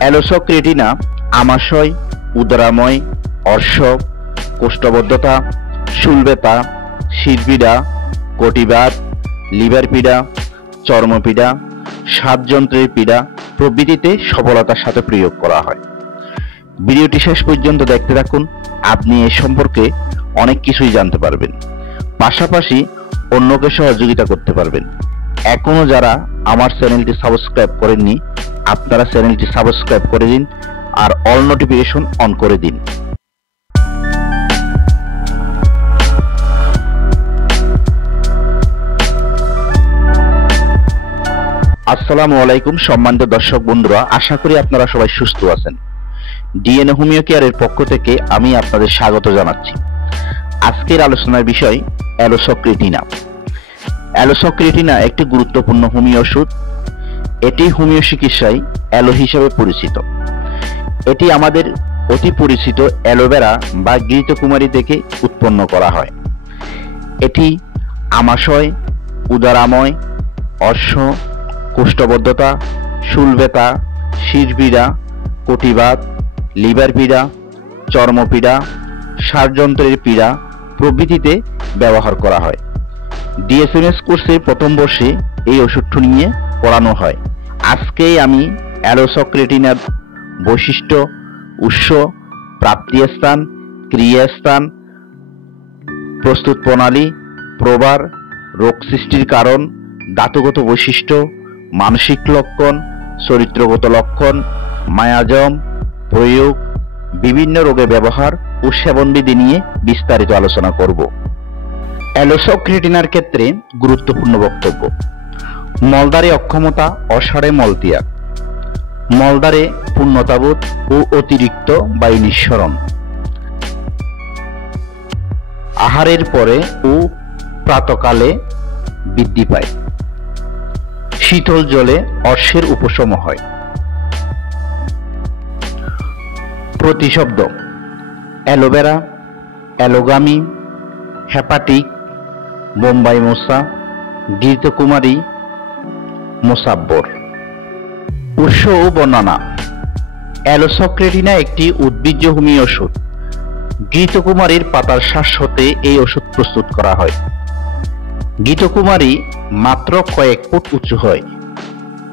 অ্যালোসক্রেটিনা আমাশয়, উদরাময়, অর্শ, কোষ্ঠবদ্ধতা, শুলব্যথা, শিরপীড়া, কটিবাত, liver পীড়া, চর্মপীড়া, শ্বাসযন্ত্রের পীড়া প্রভৃতিতে সফলতার সাথে প্রয়োগ করা হয়। ভিডিওটি শেষ পর্যন্ত দেখতে থাকুন, আপনি এ সম্পর্কে অনেক কিছুই জানতে পারবেন, পাশাপাশি অন্যকে সহযোগিতা করতে পারবেন। এখনো যারা আমার চ্যানেলটি সাবস্ক্রাইব করেননি, আপনারা চ্যানেলটি সাবস্ক্রাইব করে দিন আর অল নোটিফিকেশন অন করে দিন। আসসালামু আলাইকুম সম্মানিত দর্শক বন্ধুরা, আশা করি আপনারা সবাই সুস্থ আছেন। ডিএনএ হোমিও কেয়ারের পক্ষ থেকে আমি আপনাদের স্বাগত জানাচ্ছি। আজকের আলোচনার বিষয় অ্যালোসক্রেটিনা। অ্যালোসক্রেটিনা একটি গুরুত্বপূর্ণ হোমিও ওষুধ। এটি হোমিও চিকিৎসায় অ্যালো হিসেবে পরিচিত। এটি আমাদের অতি পরিচিত অ্যালোভেরা বা ঘৃতকুমারী থেকে উৎপন্ন করা হয়। এটি আমাশয়, উদরাময়, অর্শ, কোষ্ঠবদ্ধতা, শুলব্যথা, শিরপীড়া, কটিবাত, লিভার পীড়া, চর্মপীড়া, শ্বাসযন্ত্রের পীড়া প্রভৃতিতে ব্যবহার করা হয়। ডিএসএমএস কোর্সে প্রথম বর্ষে এই ওষুধটি নিয়ে পড়ানো হয়। আজকে আমি অ্যালোসক্রেটিনার বৈশিষ্ট্য, উৎস, প্রাপ্তিস্থান, ক্রিয়াস্থান, প্রস্তুত প্রণালী, প্রভার, রোগ সৃষ্টির কারণ, ধাতুগত বৈশিষ্ট্য, মানসিক লক্ষণ, চরিত্রগত লক্ষণ, মায়াজম, প্রয়োগ, বিভিন্ন রোগে ব্যবহার ও সেবনবিধি নিয়ে বিস্তারিত আলোচনা করব। অ্যালোসক্রেটিনার ক্ষেত্রে গুরুত্বপূর্ণ বক্তব্য: মলদ্বারে অক্ষমতা, অসাড়ে মলত্যাগ, মলদ্বারে পূর্ণতাবোধ ও অতিরিক্ত বায়ু নিঃসরণ, আহারের পরে ও প্রাতকালে বৃদ্ধি পায়, শীতল জলে অর্শের উপশম হয়। প্রতিশব্দ: অ্যালোভেরা, অ্যালোগামি, হেপাটিক, বোম্বাই মশা, ঘৃতকুমারী, মোসাব্বর। উৎস ও বর্ণনা: অ্যালোসক্রেটিনা একটি উদ্ভিজ্জ হোমিও ওষুধ। ঘৃতকুমারীর পাতার শ্বাস হতে এই ওষুধ প্রস্তুত করা হয়। ঘৃতকুমারী মাত্র কয়েক ফুট উঁচু হয়।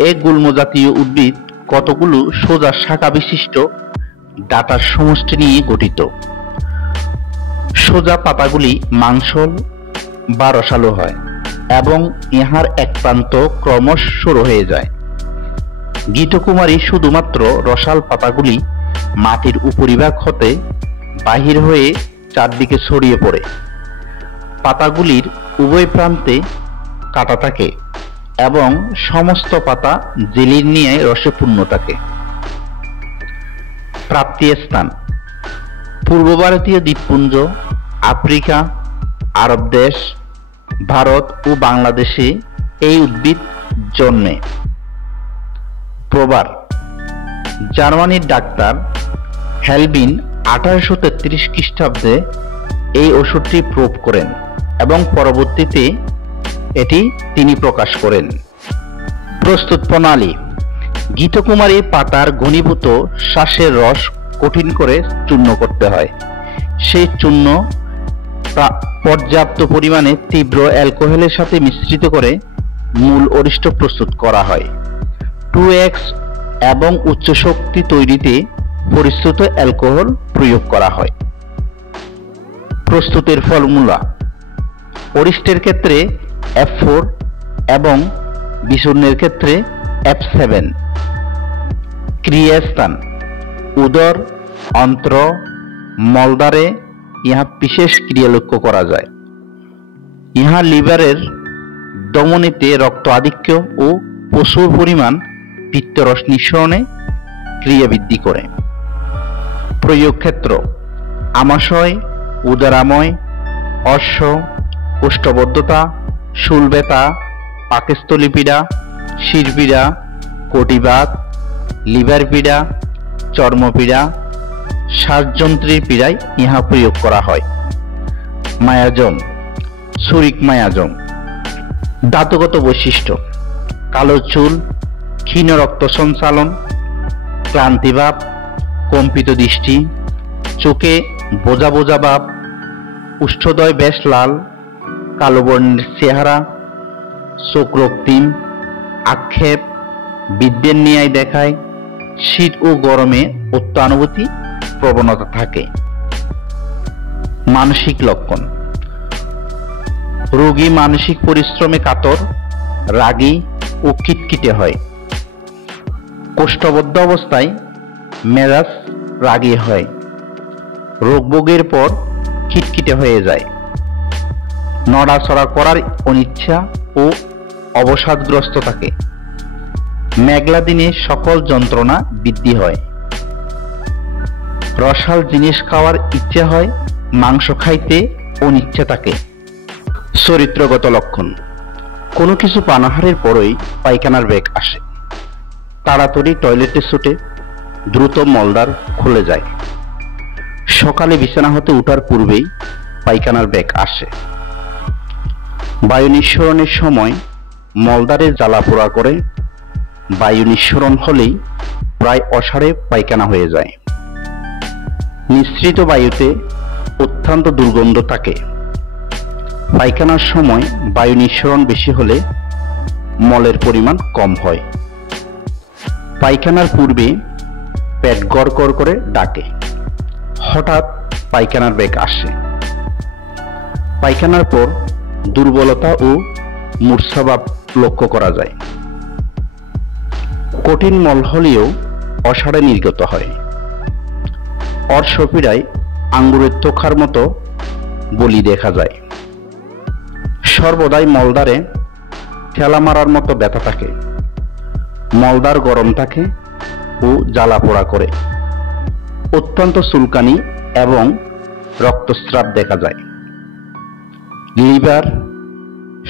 এ গুল্মজাতীয় উদ্ভিদ কতগুলো সোজা শাখা বিশিষ্ট ডাঁটার সমষ্টি নিয়ে গঠিত। সোজা পাতাগুলি মাংসল বা রসালো হয় এবং ইহার এক প্রান্ত ক্রমশ সরু হয়ে যায়। ঘৃতকুমারী শুধুমাত্র রসাল পাতাগুলি মাটির উপরিভাগ হতে বাহির হয়ে চারদিকে ছড়িয়ে পড়ে। পাতাগুলির উভয় প্রান্তে কাটা থাকে এবং সমস্ত পাতা জেলির নিয়ে রসে পূর্ণ থাকে। প্রাপ্তিস্থান: পূর্ব ভারতীয় দ্বীপপুঞ্জ, আফ্রিকা, আরব দেশ, ভারত ও বাংলাদেশে এই উদ্ভিদ জন্মে। প্রভার: জার্মানির ডাক্তার হেলবিন 1833 খ্রিস্টাব্দে এই ওষুধটি প্রয়োগ করেন এবং পরবর্তীতে এটি তিনি প্রকাশ করেন। প্রস্তুত প্রণালী: ঘৃতকুমারী পাতার ঘনীভূত শ্বাসের রস কঠিন করে চূর্ণ করতে হয়। সেই চূর্ণ পর্যাপ্ত পরিমাণে তীব্র অ্যালকোহলের সাথে মিশ্রিত করে মূল অরিষ্ট প্রস্তুত করা হয়। 2X এবং উচ্চ শক্তি তৈরিতে পরিশ্রুত অ্যালকোহল প্রয়োগ করা হয়। প্রস্তুতের ফর্মুলা: অরিষ্টের ক্ষেত্রে F4 এবং বিচূর্ণের ক্ষেত্রে F7। ক্রিয়াস্থান: উদর, অন্ত্র, মলদ্বারে ইহা বিশেষ ক্রিয়া লক্ষ্য করা যায়। ইহা লিভারের ধমনীতে রক্ত আধিক্য ও প্রচুর পরিমাণ পিত্তরস নিঃসরণে ক্রিয়া বৃদ্ধি করে। প্রয়োগ ক্ষেত্র: আমাশয়, উদরাময়, অর্শ, কোষ্ঠবদ্ধতা, শুলব্যথা, পাকস্থলী পীড়া, শিরপীড়া, কটিবাত, লিভার পীড়া, চর্মপীড়া, শ্বাসযন্ত্রের পীড়ায় ইহা প্রয়োগ করা হয়। Miasm: সুরিক miasm. ধাতুগত বৈশিষ্ট্য: কালো চুল, ক্ষীণ রক্ত সঞ্চালন, ক্লান্তিভাব, কম্পিত দৃষ্টি, চোখে বোঝা বোঝা ভাব, উষ্ঠদয় বেশ লাল, কালো বর্ণের চেহারা, চোখ রক্তিম, আক্ষেপ, বিদ্যের ন্যায় দেখায়, শীত ও গরমে অত্যানুভূতি প্রবণতা থাকে। মানসিক লক্ষণ: রোগী মানসিক পরিশ্রমে কাতর, রাগী ও খিটখিটে হয়। কোষ্ঠবদ্ধ অবস্থায় মেজাজ রাগী হয়। রোগভোগের পর খিটখিটে হয়ে যায়। নড়াচড়া করার অনিচ্ছা ও অবসাদগ্রস্ত থাকে। মেঘলা দিনে সকল যন্ত্রণা বৃদ্ধি হয়। রসাল জিনিস খাওয়ার ইচ্ছে হয়, মাংস খাইতে অনিচ্ছা থাকে। চরিত্রগত লক্ষণ: কোনো কিছু পানাহারের পরই পায়খানার বেগ আসে। তাড়াতাড়ি টয়লেটে ছুটে দ্রুত মলদ্বার খুলে যায়। সকালে বিছানা হতে ওঠার পূর্বেই পায়খানার বেগ আসে। বায়ু নিঃসরণের সময় মলদ্বারে জ্বালা পোড়া করে। বায়ু নিঃসরণ হলেই প্রায় অসাড়ে পায়খানা হয়ে যায়। নিঃসৃত বায়ুতে অত্যন্ত দুর্গন্ধ থাকে। পায়খানার সময় বায়ু নিঃসরণ বেশি হলে মলের পরিমাণ কম হয়। পায়খানার পূর্বে পেট গড়গড় করে ডাকে। হঠাৎ পায়খানার বেগ আসে। পায়খানার পর দুর্বলতা ও মূর্ছাভাব লক্ষ্য করা যায়। কঠিন মল হলেও অসাড়ে নির্গত হয়। অর্শপীড়ায় আঙ্গুরের তোখার মতো বলি দেখা যায়। সর্বদাই মলদ্বারে ঠেলা মারার মতো ব্যথা থাকে। মলদ্বার গরম থাকে ও জ্বালা পোড়া করে। অত্যন্ত চুলকানি এবং রক্তস্রাব দেখা যায়। লিভার,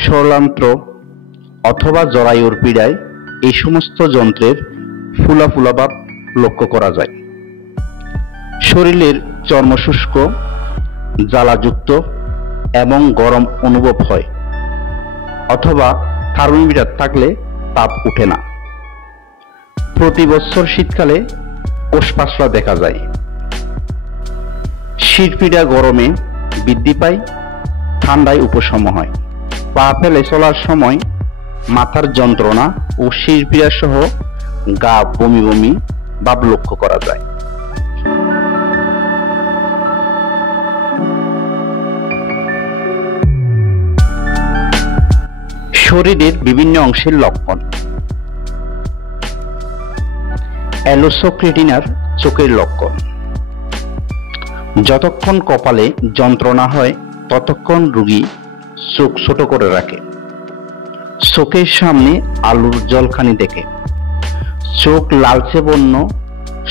সরলান্ত্র অথবা জরায়ুর পীড়ায় এই সমস্ত যন্ত্রের ফুলা ফুলা ভাব লক্ষ্য করা যায়। শরীরের চর্ম শুষ্ক, জ্বালাযুক্ত এবং গরম অনুভব হয়, অথবা থার্মোমিটার থাকলে তাপ উঠে না। প্রতি বছর শীতকালে কোষপাশলা দেখা যায়। শিরপীড়া গরমে বৃদ্ধি পায়, ঠান্ডায় উপশম হয়। পা ফেলে চলার সময় মাথার যন্ত্রণা ও শিরপীড়া সহ গা বমি বমি ভাব লক্ষ্য করা যায়। শরীরের বিভিন্ন অংশের লক্ষণ: অ্যালোসোক্রেটিনার চোখের লক্ষণ: যতক্ষণ কপালে যন্ত্রণা হয় ততক্ষণ রোগী চোখ ছোট করে রাখে। চোখের সামনে আলুর জলখানি দেখে। চোখ লালচে বর্ণ,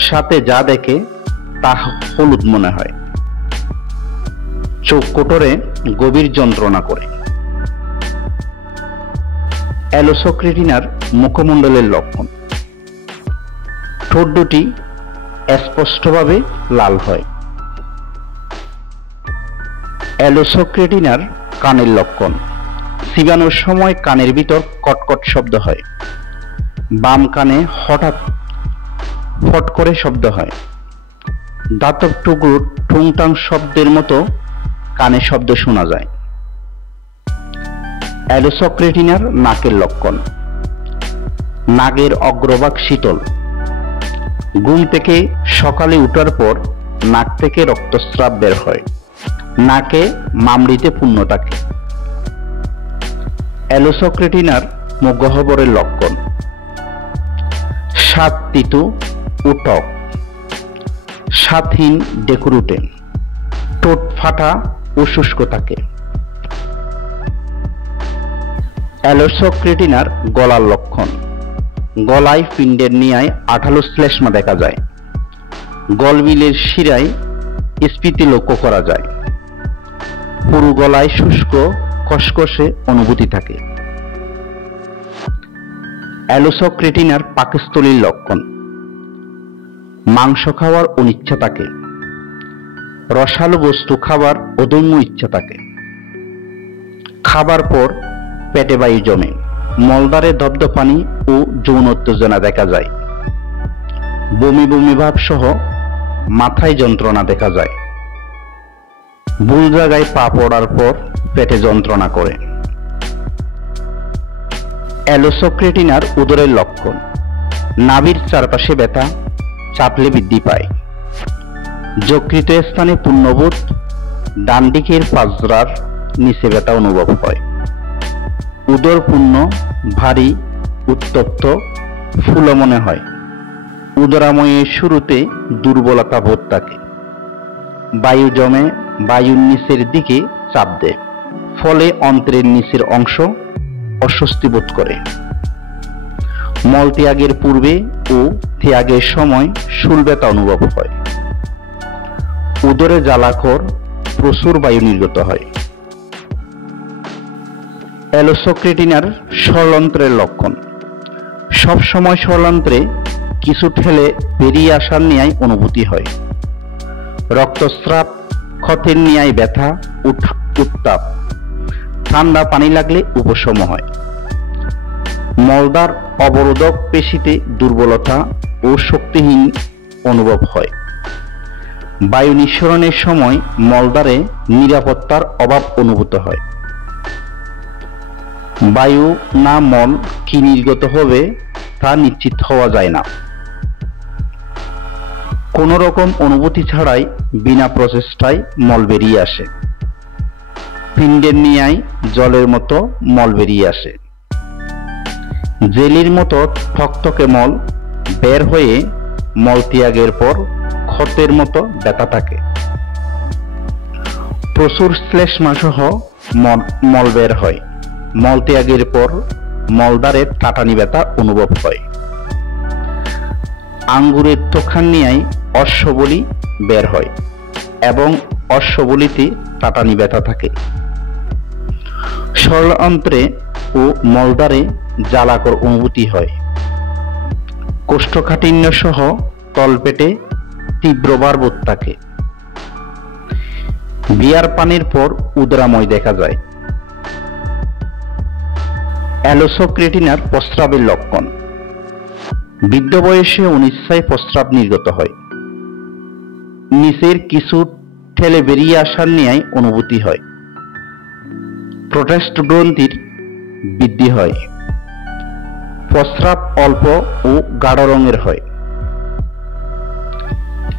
সাথে যা দেখে তা হলুদ মনে হয়। চোখ কোটরে গভীর যন্ত্রণা করে। অ্যালোসোক্রেটিনার মুখমণ্ডলের লক্ষণ: ঠোঁট দুটি স্পষ্টভাবে লাল হয়। অ্যালোসোক্রেটিনার কানের লক্ষণ: চিবানোর সময় কানের ভিতর কটকট শব্দ হয়। বাম কানে হঠাৎ ফট করে শব্দ হয়। দাঁতের টুকরোর ঠুংটাং শব্দের মতো কানে শব্দ শোনা যায়। অ্যালোসোক্রেটিনার নাকের লক্ষণ: নাকের অগ্রভাগ শীতল। ঘুম থেকে সকালে উঠার পর নাক থেকে রক্তস্রাব বের হয়। নাকে মামড়িতে পুণ্য থাকে। অ্যালোসোক্রেটিনার মুখগহ্বরের লক্ষণ: স্বাদ তিতো ও টক। স্বাদহীন ডেকুরুটে। ঠোঁট ফাটা ও শুষ্ক থাকে। অ্যালোসোক্রেটিনার গলার লক্ষণ: গলায় পিণ্ডের ন্যায় আঠালো শ্লেষ্মা দেখা যায়। গলবিলের শিরায় স্ফীতি লক্ষ্য করা যায়। পুরো গলায় শুষ্ক খসখসে অনুভূতি থাকে। অ্যালোসোক্রেটিনার পাকস্থলীর লক্ষণ: মাংস খাওয়ার অনিচ্ছা থাকে। রসালো বস্তু খাবার অদম্য ইচ্ছা থাকে। খাবার পর পেটে বায়ু জমে। মলদ্বারে দপ্দপানি ও যৌন উত্তেজনা দেখা যায়। বমি বমি ভাব সহ মাথায় যন্ত্রণা দেখা যায়। ভুল জায়গায় পা পড়ার পর পেটে যন্ত্রণা করে। অ্যালোসোক্রেটিনার উদরের লক্ষণ: নাভির চারপাশে ব্যথা, চাপলে বৃদ্ধি পায়। যকৃত স্থানে পুণ্যবোধ, ডান দিকের পাঁজরার নিচে ব্যথা অনুভব হয়। উদর পূর্ণ, ভারী, উত্তপ্ত, ফুলো মনে হয়। উদরাময়ের শুরুতে দুর্বলতা বোধ থাকে। বায়ু জমে বায়ুর নিচের দিকে চাপ দেয়, ফলে অন্ত্রের নিচের অংশ অস্বস্তি বোধ করে। মল ত্যাগের পূর্বে ও ত্যাগের সময় শুল ব্যথা অনুভব হয়। উদরে জ্বালাকর, প্রচুর বায়ু নির্গত হয়। অ্যালোসোক্রেটিনার সরলন্ত্রের লক্ষণ: সবসময় সরলন্ত্রে কিছু ঠেলে বেরিয়ে আসার ন্যায় অনুভূতি হয়। রক্তস্রাব, ক্ষতের ন্যায় ব্যথা, উত্তাপ, ঠান্ডা পানি লাগলে উপশম হয়। মলদ্বার অবরোধক পেশিতে দুর্বলতা ও শক্তিহীন অনুভব হয়। বায়ু নিঃসরণের সময় মলদ্বারে নিরাপত্তার অভাব অনুভূত হয়। বায়ু না মল কি নির্গত হবে তা নিশ্চিত হওয়া যায় না। কোন রকম অনুভূতি ছাড়াই বিনা প্রচেষ্টায় মল বেরিয়ে আসে। পিণ্ডের ন্যায় জলের মতো মল বেরিয়ে আসে। জেলির মতো থকথকে মল বের হয়ে মল ত্যাগের পর ক্ষতের মতো ব্যথা থাকে। প্রচুর শ্লেষ্মাসহ মল বের হয়। মল ত্যাগের পর মলদ্বারে কাটানি ব্যথা অনুভব হয়। আঙ্গুরের তোখান ন্যায় অশ্ববলি বের হয় এবং অশ্ববলিতে কাটানি ব্যথা থাকে। সরলন্ত্রে ও মলদ্বারে জ্বালাকর অনুভূতি হয়। কোষ্ঠকাঠিন্য সহ তলপেটে তীব্র ভারবোধ থাকে। বিয়ার পানের পর উদরাময় দেখা যায়। অ্যালোসোক্রেটিনার প্রস্রাবের লক্ষণ: বৃদ্ধ বয়সে অনিচ্ছায় প্রস্রাব নির্গত হয়। নিচের কিছু ঠেলে বেরিয়ে আসার ন্যায় অনুভূতি হয়। প্রোস্টেট গ্রন্থির বৃদ্ধি হয়। প্রস্রাব অল্প ও গাঢ় রঙের হয়।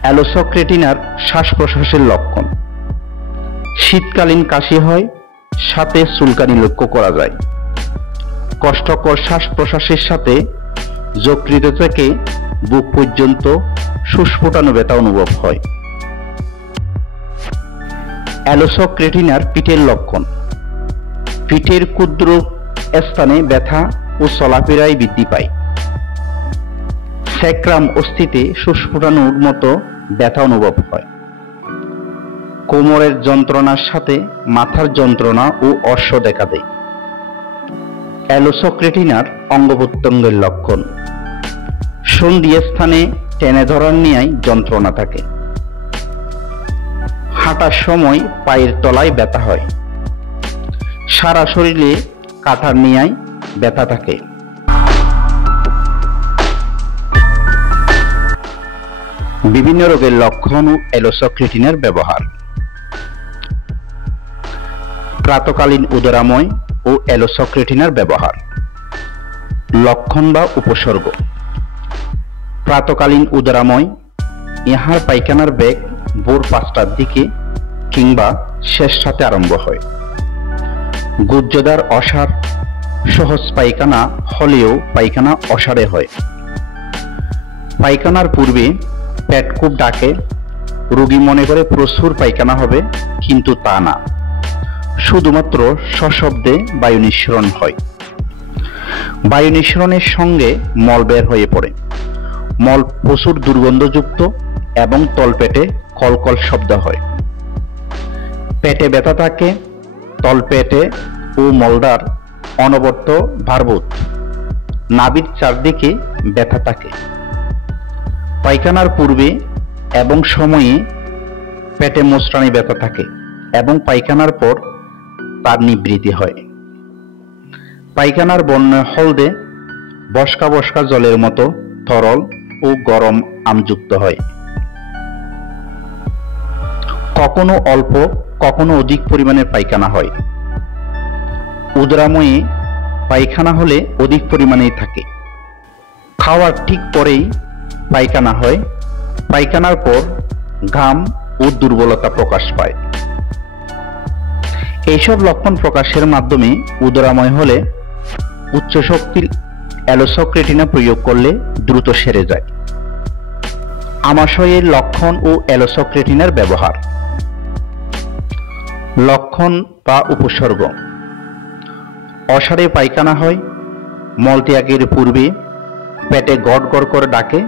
অ্যালোসোক্রেটিনার শ্বাস প্রশ্বাসের লক্ষণ: শীতকালীন কাশি হয়, সাথে চুলকানি লক্ষ্য করা যায়। কষ্টকর শ্বাস প্রশ্বাসের সাথে যকৃত থেকে বুক পর্যন্ত সুস্ফুটানো ব্যথা অনুভব হয়। অ্যালোসোক্রেটিনার পিঠের লক্ষণ: পিঠের ক্ষুদ্র স্থানে ব্যথা ও চলাফেরায় বৃদ্ধি পায়। স্যাক্রাম অস্থিতে সুস্ফুটানোর মতো ব্যথা অনুভব হয়। কোমরের যন্ত্রণার সাথে মাথার যন্ত্রণা ও অর্শ দেখা দেয়। অ্যালোসোক্রেটিনার অঙ্গ প্রত্যঙ্গের লক্ষণ: সন্ধি স্থানে টেনে ধরার ন্যায় যন্ত্রণা থাকে। হাঁটার সময় পায়ের তলায় ব্যথা হয়। সারা শরীরে কাটার ন্যায় ব্যথা থাকে। বিভিন্ন রোগের লক্ষণ ও অ্যালোসোক্রেটিনার ব্যবহার: প্রাতকালীন উদরাময় ও অ্যালোসোক্রেটিনার ব্যবহার। লক্ষণ বা উপসর্গ: প্রাতকালীন উদরাময়, ইহার পায়খানার বেগ ভোর 5টার দিকে কিংবা শেষ রাতে আরম্ভ হয়। গুজ্জদার অসার, সহজ পায়খানা হলেও পায়খানা অসারে হয়। পায়খানার পূর্বে পেট খুব ডাকে। রোগী মনে করে প্রচুর পায়খানা হবে, কিন্তু তা না, শুধুমাত্র সশব্দে বায়ু নিঃসরণ হয়। বায়ু নিঃসরণের সঙ্গে মল বের হয়ে পড়ে। মল প্রচুর দুর্গন্ধযুক্ত এবং তলপেটে কলকল শব্দ হয়। পেটে ব্যথা থাকে। তলপেটে ও মলদ্বার অনবরত ভারবোধ। নাভির চারদিকে ব্যথা থাকে। পায়খানার পূর্বে এবং সময়ে পেটে মোচড়ানি ব্যথা থাকে এবং পায়খানার পর তার নিবৃত্তি হয়। পায়খানার বর্ণ হলদে, বসকা বসকা জলের মতো তরল ও গরম আমযুক্ত হয়। কখনো অল্প কখনো অধিক পরিমাণে পায়খানা হয়। উদরাময়ে পায়খানা হলে অধিক পরিমাণেই থাকে। খাওয়ার ঠিক পরেই পায়খানা হয়। পায়খানার পর ঘাম ও দুর্বলতা প্রকাশ পায়। এইসব লক্ষণ প্রকাশের মাধ্যমে উদরাময় হলে উচ্চ শক্তির অ্যালোসক্রেটিনা প্রয়োগ করলে দ্রুত সেরে যায়। আমাশয়ের লক্ষণ ও অ্যালোসক্রেটিনার ব্যবহার। লক্ষণ বা উপসর্গ: অসাড়ে পায়খানা হয়, মলত্যাগের পূর্বে পেটে গড় গড় করে ডাকে,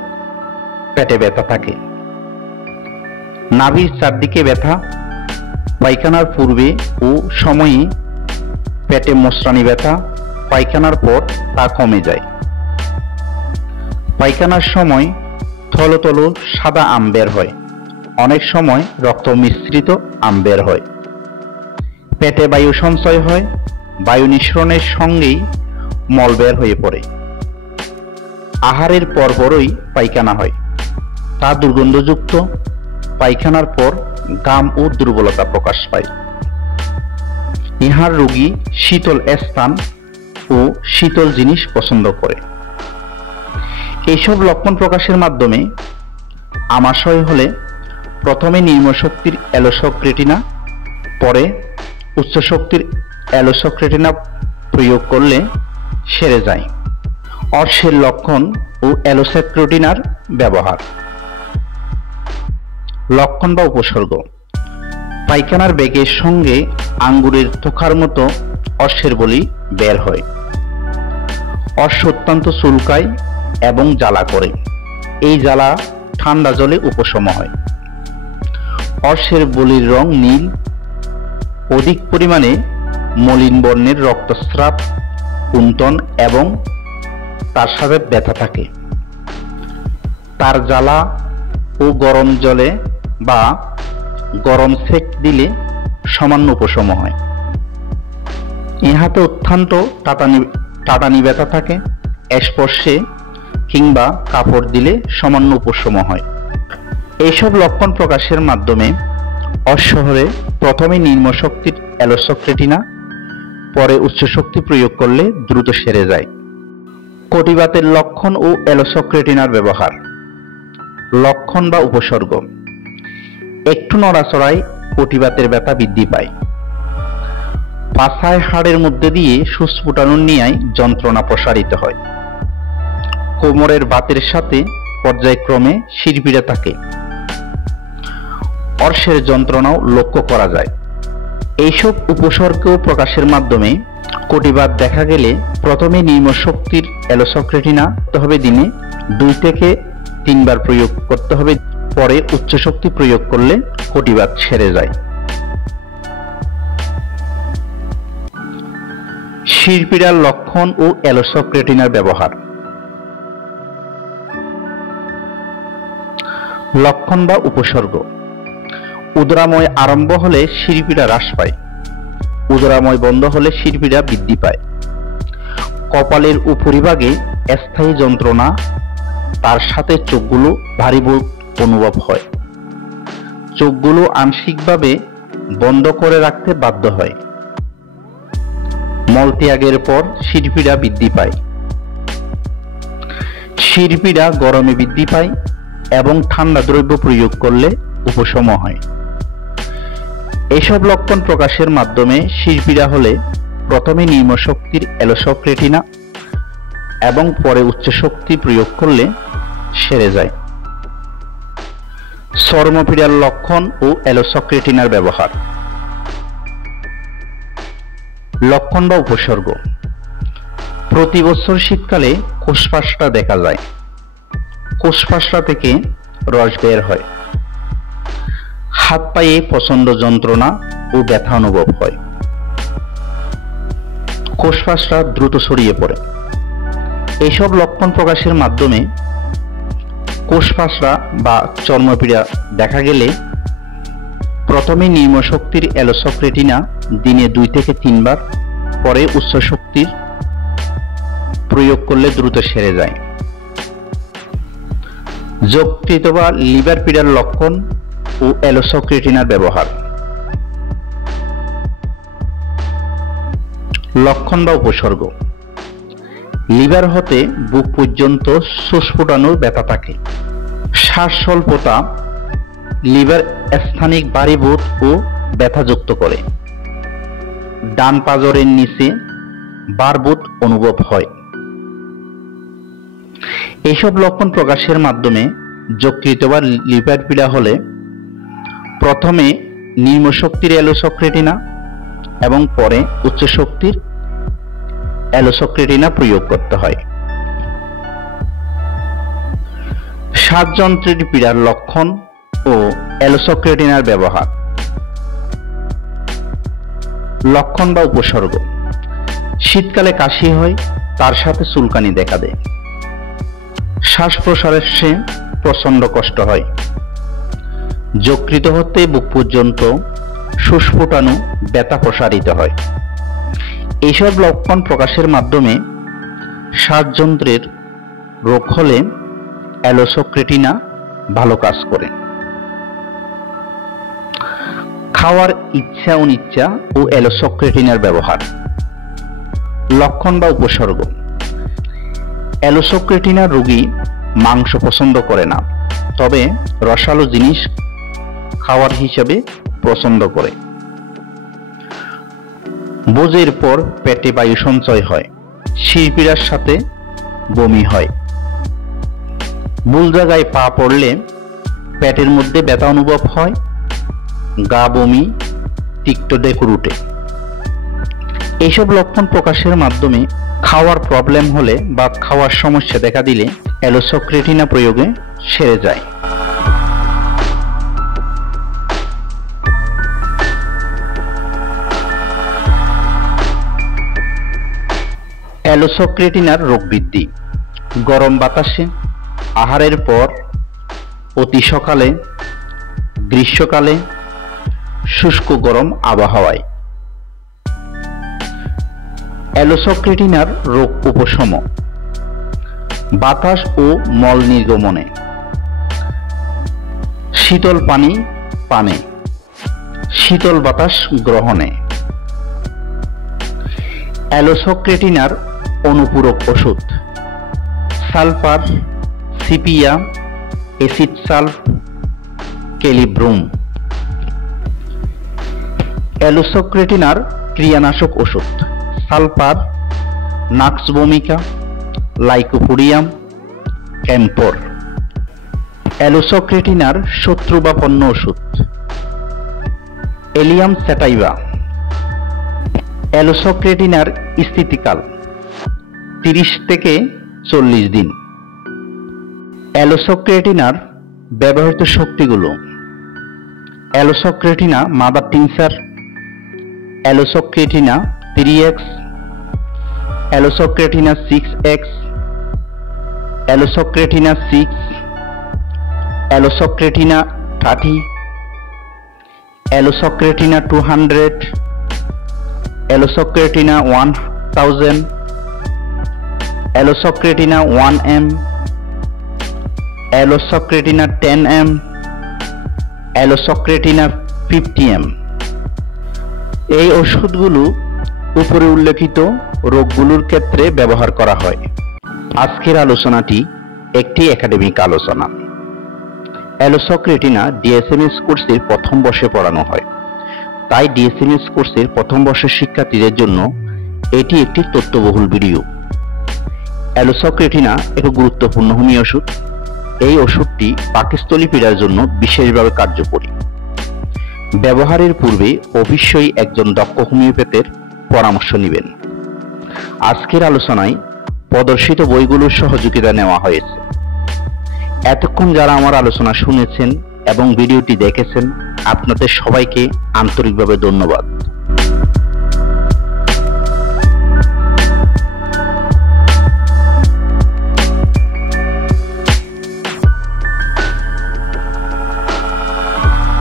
পেটে ব্যথা থাকে। নাভির চারদিকে ব্যথা, পায়খানার পূর্বে ও সময়ে পেটে মোচড়ানি ব্যথা, পায়খানার পর তা কমে যায়। পায়খানার সময় থলো থলো সাদা আম বের হয়, অনেক সময় রক্ত মিশ্রিত আম বের হয়। পেটে বায়ু সঞ্চয় হয়, বায়ু নিঃসরণের সঙ্গেই মল বের হয়ে পড়ে। আহারের পরপরই পায়খানা হয়, তা দুর্গন্ধযুক্ত। পায়খানার পর ঘাম ও দুর্বলতা প্রকাশ পায়। ইহার রোগী শীতল স্থান ও শীতল জিনিস পছন্দ করে। এইসব লক্ষণ প্রকাশের মাধ্যমে আমাশয় হলে প্রথমে নিম্নশক্তির অ্যালোসক্রেটিনা, পরে উচ্চ শক্তির অ্যালোসক্রেটিনা প্রয়োগ করলে সেরে যায়। অর্শের লক্ষণ ও অ্যালোসক্রেটিনার ব্যবহার। লক্ষণ বা উপসর্গ: পায়খানার বেগের সঙ্গে আঙ্গুরের থোকার মতো অর্শের বলি বের হয়। অর্শ অত্যন্ত চুলকায় এবং জ্বালা করে। এই জ্বালা ঠান্ডা জলে উপশম হয়। অর্শের বলির রং নীল, অধিক পরিমাণে মলিন বর্ণের রক্তস্রাব, কুন্তন এবং তার সাথে ব্যথা থাকে। তার জ্বালা ও গরম জলে বা গরম সেক দিলে সামান্য উপশম হয়। ইহাতে অত্যন্ত টাটানি ব্যথা থাকে। স্পর্শে কিংবা কাপড় দিলে সামান্য উপশম হয়। এইসব লক্ষণ প্রকাশের মাধ্যমে অর্শ হলে প্রথমে নিম্নশক্তির অ্যালোসক্রেটিনা, পরে উচ্চ শক্তি প্রয়োগ করলে দ্রুত সেরে যায়। কটিবাতের লক্ষণ ও অ্যালোসক্রেটিনার ব্যবহার। লক্ষণ বা উপসর্গ: একটু নড়াচড়ায় কটিবাতের ব্যথা বৃদ্ধি পায়। পাছায় হাড়ের মধ্যে দিয়ে সুচ ফুটানোর ন্যায় যন্ত্রণা প্রসারিত হয়। কোমরের বাতের সাথে পর্যায়ক্রমে শিরপিড়া থাকে। অর্শের যন্ত্রণাও লক্ষ্য করা যায়। এইসব উপসর্গ প্রকাশের মাধ্যমে কটিবাত দেখা গেলে প্রথমে নিম্নশক্তির অ্যালোসক্রেটিনা করতে হবে, দিনে 2 থেকে 3 বার প্রয়োগ করতে হবে, পরে উচ্চ শক্তি প্রয়োগ করলে কটিবাত সেরে যায়। শিরপিড়ার লক্ষণ ও অ্যালোসক্রেটিনার ব্যবহার। লক্ষণ বা উপসর্গ: উদরাময় আরম্ভ হলে শিরপিড়া হ্রাস পায়। উদরাময় বন্ধ হলে শিরপিড়া বৃদ্ধি পায়। কপালের উপরিভাগে স্থায়ী যন্ত্রণা, তার সাথে চোখগুলো ভারী অনুভব হয়। চোখগুলো আংশিকভাবে বন্ধ করে রাখতে বাধ্য হয়। মলত্যাগের পর শিরপিড়া বৃদ্ধি পায়। শিরপিড়া গরমে বৃদ্ধি পায় এবং ঠান্ডা দ্রব্য প্রয়োগ করলে উপশম হয়। এসব লক্ষণ প্রকাশের মাধ্যমে শিরপিড়া হলে প্রথমে নিম্নশক্তির অ্যালোসক্রেটিনা এবং পরে উচ্চ শক্তি প্রয়োগ করলে সেরে যায়। চর্মপীড়ার লক্ষণ ও অ্যালোসক্রেটিনার ব্যবহার। লক্ষণ বা উপসর্গ: প্রতি বছর শীতকালে কোষপাশটা দেখা যায়। কোষপাশটা থেকে রস বের হয়। হাত পায়ে প্রচন্ড যন্ত্রণা ও ব্যথা অনুভব হয়। কোষপাশটা দ্রুত ছড়িয়ে পড়ে। এইসব লক্ষণ প্রকাশের মাধ্যমে কোষপাশরা বা চর্মপীড়া দেখা গেলে প্রথমে নিম্নশক্তির অ্যালোসক্রেটিনা দিনে 2 থেকে 3 বার, পরে উচ্চ শক্তির প্রয়োগ করলে দ্রুত সেরে যায়। যকৃত বা লিভার পীড়ার লক্ষণ ও অ্যালোসক্রেটিনার ব্যবহার। লক্ষণ বা উপসর্গ। লিভার হতে বুক পর্যন্ত সুস্ফুটানোর ব্যথা থাকে। শ্বাস স্বল্পতা, লিভার স্থানিক ভারীবোধ ও ব্যথাযুক্ত করে। ডান পাঁজরের নিচে ভারবোধ অনুভব হয়। এইসব লক্ষণ প্রকাশের মাধ্যমে যকৃত বা লিভার পীড়া হলে প্রথমে নিম্ন শক্তির অ্যালোসক্রেটিনা এবং পরে উচ্চ শক্তির অ্যালোসক্রেটিনা প্রয়োগ করতে হয়। শ্বাসযন্ত্রের পীড়ার লক্ষণ ও অ্যালোসক্রেটিনার ব্যবহার। লক্ষণ বা উপসর্গ। শীতকালে কাশি হয়, তার সাথে চুলকানি দেখা দেয়। শ্বাস প্রশ্বাসে প্রচন্ড কষ্ট হয়। যকৃত হতে বুক পর্যন্ত সুস্ফুটানো ব্যথা প্রসারিত হয়। এইসব লক্ষণ প্রকাশের মাধ্যমে শ্বাসযন্ত্রের রোগ হলে অ্যালোসক্রেটিনা ভালো কাজ করে। খাওয়ার ইচ্ছা অনিচ্ছা ও অ্যালোসক্রেটিনার ব্যবহার। লক্ষণ বা উপসর্গ। অ্যালোসক্রেটিনা রোগী মাংস পছন্দ করে না, তবে রসালো জিনিস খাওয়ার হিসেবে পছন্দ করে। বোঝের পর পেটে বায়ু সঞ্চয় হয়। শিরপীড়ার সাথে বমি হয়। ভুল জায়গায় পা পড়লে পেটের মধ্যে ব্যথা অনুভব হয়। গা বমি, তিক্ত ডেকুর উঠে। এইসব লক্ষণ প্রকাশের মাধ্যমে খাওয়ার প্রবলেম হলে বা খাওয়ার সমস্যা দেখা দিলে অ্যালোসক্রেটিনা প্রয়োগে সেরে যায়। অ্যালোসক্রেটিনার রোগ বৃদ্ধি। গরম বাতাসে, আহারের পর, অতি সকালে, গ্রীষ্মকালে, শুষ্ক গরম আবহাওয়ায়। অ্যালোসক্রেটিনার রোগ উপশম। বাতাস ও মল নির্গমনে, শীতল পানি পানে, শীতল বাতাস গ্রহণে। অ্যালোসক্রেটিনার অনুপূরক ওষুধ। সালফার, সিপিয়া, অ্যাসিড সালফ, ক্যালিব্রুম। অ্যালোসক্রেটিনার ক্রিয়ানাশক ওষুধ। Sulphur, নাক্সভোমিকা, lycopodium, ক্যাম্পর। অ্যালোসক্রেটিনার শত্রুবাপন্ন ওষুধ। Allium sativa. অ্যালোসক্রেটিনার স্থিতিকাল 30 থেকে 40 দিন। অ্যালোসক্রেটিনার ব্যবহৃত শক্তিগুলো: অ্যালোসক্রেটিনা mother tincture, অ্যালোসক্রেটিনা 3x, অ্যালোসক্রেটিনা 6x, অ্যালোসক্রেটিনা 6, অ্যালোসক্রেটিনা 30, অ্যালোসক্রেটিনা 200, অ্যালোসক্রেটিনা 1000, অ্যালোসক্রেটিনা 1m, অ্যালোসক্রেটিনা 10m, অ্যালোসক্রেটিনা 50m। এই ওষুধগুলো উপরে উল্লেখিত রোগগুলোর ক্ষেত্রে ব্যবহার করা হয়। আজকের আলোচনাটি একটি একাডেমিক আলোচনা। অ্যালোসক্রেটিনা ডিএসএমএস কোর্সের প্রথম বর্ষে পড়ানো হয়, তাই ডিএসএমএস কোর্সের প্রথম বর্ষের শিক্ষার্থীদের জন্য এটি একটি তথ্যবহুল ভিডিও। অ্যালোসক্রেটিনা একটি গুরুত্বপূর্ণ হোমিও ওষুধ। এই ওষুধটি পাকস্থলী পীড়ার জন্য বিশেষভাবে কার্যকরী। ব্যবহারের পূর্বে অবশ্যই একজন দক্ষ হোমিওপ্যাথের পরামর্শ নেবেন। আজকের আলোচনায় প্রদর্শিত বইগুলোর সহযোগিতা নেওয়া হয়েছে। এতক্ষণ যারা আমার আলোচনা শুনেছেন এবং ভিডিওটি দেখেছেন, আপনাদের সবাইকে আন্তরিকভাবে ধন্যবাদ।